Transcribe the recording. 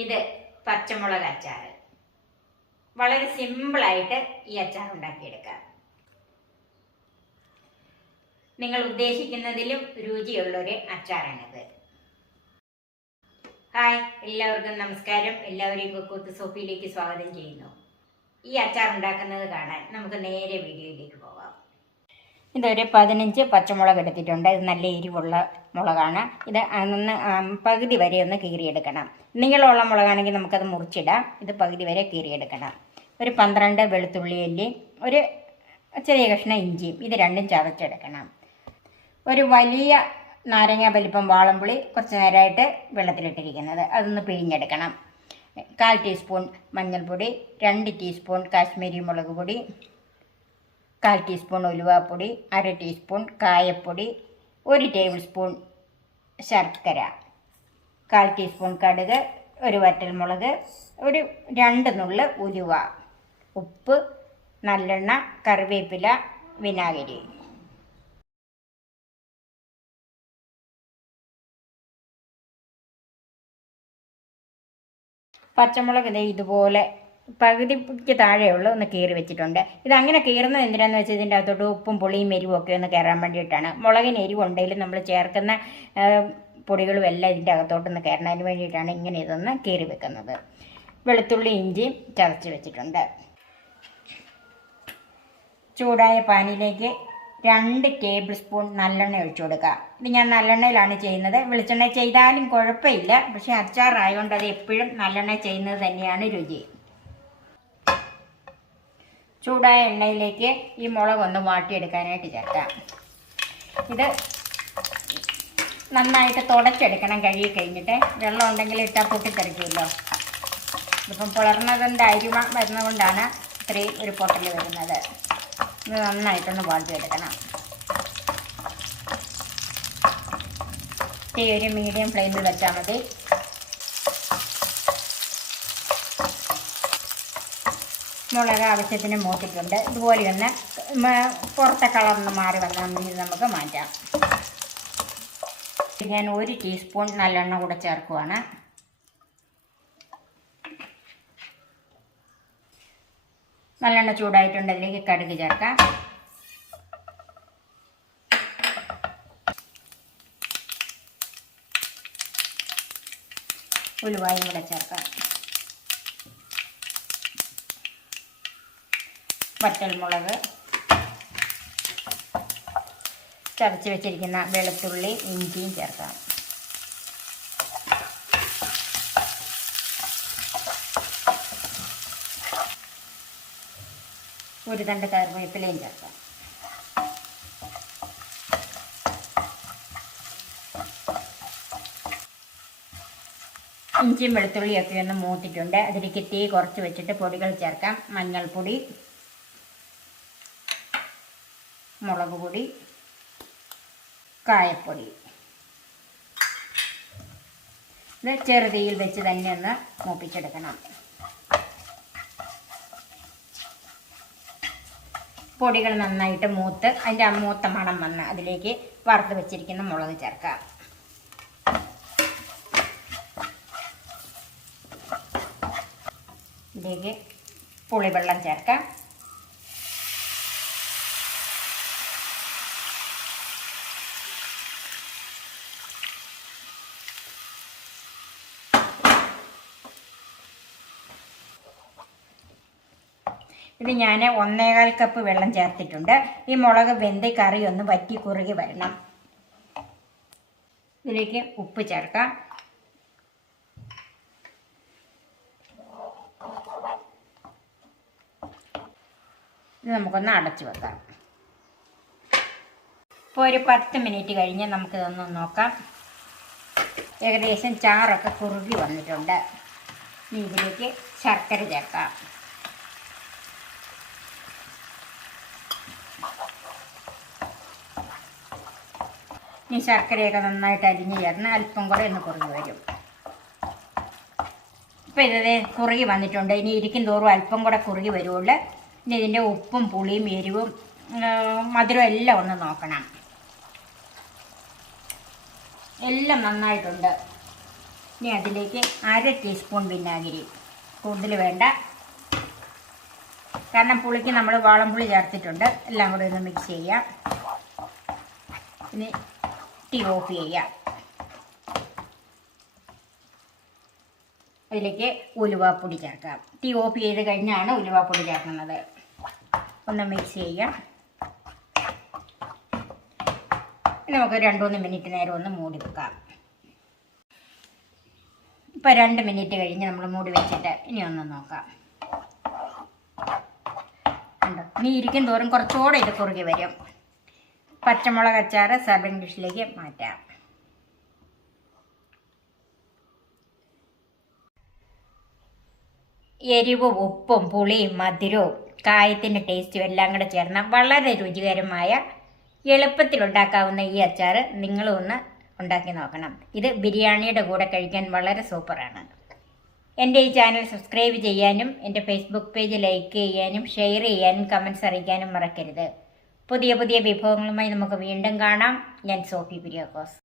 ഇത് പച്ചമുളക് അച്ചാർ. വളരെ സിമ്പിളായിട്ട് ഈ അച്ചാർ ഉണ്ടാക്കിയെടുക്കാം. നിങ്ങൾ ഉദ്ദേശിക്കുന്നതിലും രുചിയുള്ളൊരു അച്ചാറാണിത്. ഹായ്, എല്ലാവർക്കും നമസ്കാരം. എല്ലാവരെയും കുക്കൂത്ത് സോഫിയിലേക്ക് സ്വാഗതം ചെയ്യുന്നു. ഈ അച്ചാർ ഉണ്ടാക്കുന്നത് കാണാൻ നമുക്ക് നേരെ വീഡിയോയിലേക്ക് പോകാം. ഇതൊരു 15 പച്ചമുളക് എടുത്തിട്ടുണ്ട്. ഇത് നല്ല എരിവുള്ള മുളകാണ്. ഇത് പകുതി വരെ ഒന്ന് കീറിയെടുക്കണം. നീളമുള്ള മുളകാണെങ്കിൽ നമുക്കത് മുറിച്ചിടാം. ഇത് പകുതി വരെ കീറിയെടുക്കണം. ഒരു 12 വെളുത്തുള്ളി അല്ലി, ഒരു ചെറിയ കഷ്ണം ഇഞ്ചിയും, ഇത് രണ്ടും ചതച്ചെടുക്കണം. ഒരു വലിയ നാരങ്ങ വലിപ്പം വാളംപുളി കുറച്ച് നേരമായിട്ട് വെള്ളത്തിലിട്ടിരിക്കുന്നത്, അതൊന്ന് പിഴിഞ്ഞെടുക്കണം. 1/4 ടീസ്പൂൺ മഞ്ഞൾപ്പൊടി, 2 ടീസ്പൂൺ കാശ്മീരി മുളക് പൊടി, 1/4 ടീസ്പൂൺ ഉലുവാപ്പൊടി, 1/2 ടീസ്പൂൺ കായപ്പൊടി, 1 ടേബിൾ സ്പൂൺ ശർക്കര, 1/4 ടീസ്പൂൺ കടുക്, ഒരു വറ്റൽമുളക്, ഒരു 2 നുള്ള് ഉലുവ, ഉപ്പ്, നല്ലെണ്ണ, കറിവേപ്പില, വിനാഗിരി. പച്ചമുളക് ഇതുപോലെ പകുതിക്ക് താഴെയുള്ള ഒന്ന് കീറി വെച്ചിട്ടുണ്ട്. ഇതങ്ങനെ കീറുന്നത് എന്തിനാന്ന് വെച്ചാൽ ഇതിൻ്റെ അകത്തോട്ട് ഉപ്പും പുളിയും എരിവും ഒക്കെ ഒന്ന് കയറാൻ വേണ്ടിയിട്ടാണ്. മുളകിന് എരിവുണ്ടെങ്കിലും നമ്മൾ ചേർക്കുന്ന പൊടികളും എല്ലാം ഇതിൻ്റെ അകത്തോട്ടൊന്ന് കയറുന്നതിന് വേണ്ടിയിട്ടാണ് ഇങ്ങനെ ഇതൊന്ന് കീറി വെക്കുന്നത്. വെളുത്തുള്ളി ഇഞ്ചിയും ചതച്ച് വെച്ചിട്ടുണ്ട്. ചൂടായ പാനിലേക്ക് 2 ടേബിൾ സ്പൂൺ നല്ലെണ്ണ ഒഴിച്ചു കൊടുക്കുക. ഇത് ഞാൻ നല്ലെണ്ണയിലാണ് ചെയ്യുന്നത്. വെളിച്ചെണ്ണ ചെയ്താലും കുഴപ്പമില്ല, പക്ഷേ അച്ചാറായതുകൊണ്ട് അത് എപ്പോഴും നല്ലെണ്ണ ചെയ്യുന്നത് തന്നെയാണ് രുചി. ചൂടായ എണ്ണയിലേക്ക് ഈ മുളകൊന്ന് വാട്ടിയെടുക്കാനായിട്ട് ചേർക്കാം. ഇത് നന്നായിട്ട് തുടച്ചെടുക്കണം. കഴുകി കഴിഞ്ഞിട്ട് വെള്ളം ഉണ്ടെങ്കിൽ ഇട്ടാൽ പൊട്ടിത്തെറിക്കുമല്ലോ. ഇതിപ്പം പുലർന്നതിൻ്റെ അരിമ വരുന്നതുകൊണ്ടാണ് ഇത്രയും ഒരു പൊട്ടൽ വരുന്നത്. ഇത് നന്നായിട്ടൊന്ന് വാട്ടിയെടുക്കണം. തീ ഒരു മീഡിയം ഫ്ലെയിമിൽ വെച്ചാൽ മതി. മുളക് ആവശ്യത്തിന് മൂത്തിട്ടുണ്ട്. ഇതുപോലെയൊന്ന് പുറത്തെ കളർന്ന് മാറി വന്നാൽ ഇത് നമുക്ക് മാറ്റാം. ഞാൻ 1 ടീസ്പൂൺ നല്ലെണ്ണ കൂടെ ചേർക്കുവാണ്. നല്ലെണ്ണ ചൂടായിട്ടുണ്ട്. അതിലേക്ക് കടുക് ചേർക്കാം. ഉലുവായും കൂടെ ചേർക്കാം. വറ്റൽമുളക്, ചതച്ച് വെച്ചിരിക്കുന്ന വെളുത്തുള്ളി ഇഞ്ചിയും ചേർക്കാം. ഒരു തണ്ട് കറിവേപ്പിലയും ചേർക്കാം. ഇഞ്ചിയും വെളുത്തുള്ളിയൊക്കെ ഒന്ന് മൂത്തിട്ടുണ്ട്. അതിലേക്ക് തീ കുറച്ച് വെച്ചിട്ട് പൊടികൾ ചേർക്കാം. മഞ്ഞൾപ്പൊടി, മുളക് പൊടി, കായപ്പൊടി. ഇത് ചെറുതീയിൽ വെച്ച് തന്നെ ഒന്ന് മൂപ്പിച്ചെടുക്കണം. പൊടികൾ നന്നായിട്ട് മൂത്ത് അതിൻ്റെ മൂത്ത മണം വന്ന് അതിലേക്ക് വറുത്ത് വെച്ചിരിക്കുന്ന മുളക് ചേർക്കാം. ഇതിലേക്ക് പുളിവെള്ളം ചേർക്കാം. ഇത് ഞാൻ 1.25 കപ്പ് വെള്ളം ചേർത്തിട്ടുണ്ട്. ഈ മുളക് വെന്ത് കറി ഒന്ന് വറ്റി കുറുകി വരണം. ഇതിലേക്ക് ഉപ്പ് ചേർക്കാം. ഇത് നമുക്കൊന്ന് അടച്ചു വെക്കാം. ഇപ്പോൾ ഒരു 10 മിനിറ്റ് കഴിഞ്ഞ് നമുക്കിതൊന്ന് നോക്കാം. ഏകദേശം ചാറൊക്കെ കുറുകി വന്നിട്ടുണ്ട്. ഇനി ഇതിലേക്ക് ശർക്കര ചേർക്കാം. ഈ ശർക്കരയൊക്കെ നന്നായിട്ട് അരിഞ്ഞ് ചേർന്ന് അല്പം കൂടെ ഒന്ന് കുറുകി വരും. ഇപ്പോൾ ഇത് കുറുകി വന്നിട്ടുണ്ട്. ഇനി ഇരിക്കും തോറും അല്പം കൂടെ കുറുകി വരുള്ളൂ. ഇനി ഇതിൻ്റെ ഉപ്പും പുളിയും എരിവും മധുരം എല്ലാം ഒന്ന് നോക്കണം. എല്ലാം നന്നായിട്ടുണ്ട്. ഇനി അതിലേക്ക് 1/2 ടീസ്പൂൺ വിനാഗിരി, കൂടുതൽ വേണ്ട, കാരണം പുളിക്ക് നമ്മൾ വാളംപുളി ചേർത്തിട്ടുണ്ട്. എല്ലാം കൂടി ഒന്ന് മിക്സ് ചെയ്യാം. ഇനി തീ ഓഫ് ചെയ്യാം. അതിലേക്ക് ഉലുവാപ്പൊടി ചേർക്കാം. തീ ഓഫ് ചെയ്ത് കഴിഞ്ഞാണ് ഉലുവാപ്പൊടി ചേർക്കുന്നത്. ഒന്ന് മിക്സ് ചെയ്യാം. നമുക്ക് 2-3 മിനിറ്റ് നേരം ഒന്ന് മൂടി വെക്കാം. ഇപ്പോൾ 2 മിനിറ്റ് കഴിഞ്ഞ് നമ്മൾ മൂടി വെച്ചിട്ട് ഇനി ഒന്ന് നോക്കാം. ഉണ്ടോ? ഇനി ഇരിക്കും തോറും കുറച്ചുകൂടെ ഇത് കുറുകി വരും. പച്ചമുളക് അച്ചാർ സർവിംഗ് ഡിഷിലേക്ക് മാറ്റാം. എരിവും ഉപ്പും പുളിയും മധുരവും കായത്തിൻ്റെ ടേസ്റ്റും എല്ലാം കൂടെ ചേർന്ന വളരെ രുചികരമായ എളുപ്പത്തിലുണ്ടാക്കാവുന്ന ഈ അച്ചാർ നിങ്ങളും ഒന്ന് ഉണ്ടാക്കി നോക്കണം. ഇത് ബിരിയാണിയുടെ കൂടെ കഴിക്കാൻ വളരെ സൂപ്പറാണ്. എൻ്റെ ഈ ചാനൽ സബ്സ്ക്രൈബ് ചെയ്യാനും എൻ്റെ ഫേസ്ബുക്ക് പേജ് ലൈക്ക് ചെയ്യാനും ഷെയർ ചെയ്യാനും കമൻറ്റ്സ് അറിയിക്കാനും മറക്കരുത്. പുതിയ പുതിയ വിഭവങ്ങളുമായി നമുക്ക് വീണ്ടും കാണാം. ഞാൻ സോഫി കുര്യാക്കോസ്.